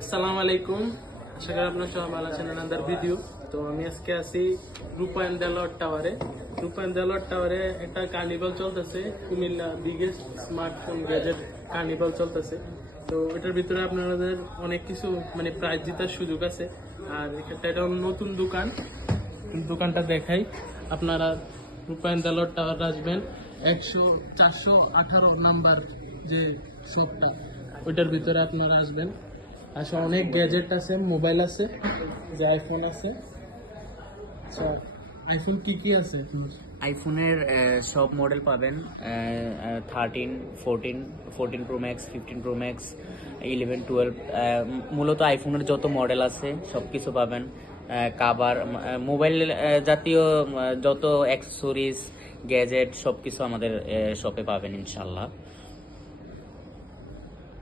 আসসালামু আলাইকুম, আশা করি আপনারা সবাই ভালো আছেন। Another video. তো আমি আজকে আছি রূপায়ণ দেলোয়ার টাওয়ারে। রূপায়ণ দেলোয়ার টাওয়ারে একটা কার্নিভাল চলতেছে, Comilla biggest smartphone gadget carnival চলতেছে। তো এটার ভিতরে আপনাদের অনেক কিছু মানে প্রাইজ জেতার সুযোগ আছে। আর এটা নতুন দোকান, দোকানটা দেখাই। আপনারা রূপায়ণ দেলোয়ার টাওয়ার আসবেন, 418 নাম্বার যে শপটা, ওইটার ভিতরে আপনারা আসবেন। আসলে অনেক গ্যাজেট আছে, মোবাইল আছে, যে আইফোন আছে। আচ্ছা, আইফোন কি আছে আপনার? আইফোনের সব মডেল পাবেন, 13, 14 প্রো ম্যাক্স, 15 প্রো ম্যাক্স, 11, 12। মূলত আইফোনের যত মডেল আছে সব কিছু পাবেন। কাভার, মোবাইল জাতীয় যত অ্যাক্সেসরিজ, গ্যাজেট সব কিছু আমাদের শপে পাবেন ইনশাল্লাহ।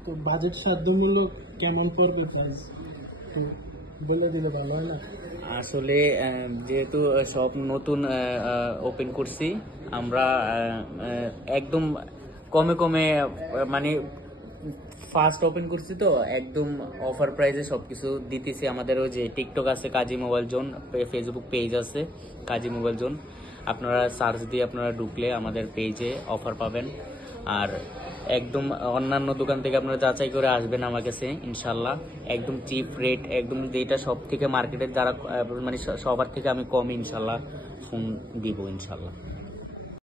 তো বাজেট সাধ্যমূল্য কেমন পড়বে প্রাইস বলে দিলে ভালো হয় না? আসলে যেহেতু সব নতুন ওপেন করছি আমরা, একদম কমে কমে, মানে ফার্স্ট ওপেন করছি তো একদম অফার প্রাইসে সবকিছু দিতেছি। আমাদের ওই যে টিকটক আছে কাজী মোবাইল জোন, ফেসবুক পেজ আছে কাজী মোবাইল জোন, আপনারা সার্চ দিয়ে আপনারা ঢুকলে আমাদের পেজে অফার পাবেন। আর একদম অন্যান্য দোকান থেকে আপনারা যাচাই করে আসবেন আমার কাছে ইনশাল্লাহ। একদম চিপ রেট, একদম যেটা সব থেকে মার্কেটের যারা মানে সবার থেকে আমি কম ইনশাল্লাহ ফোন দিব ইনশাল্লাহ।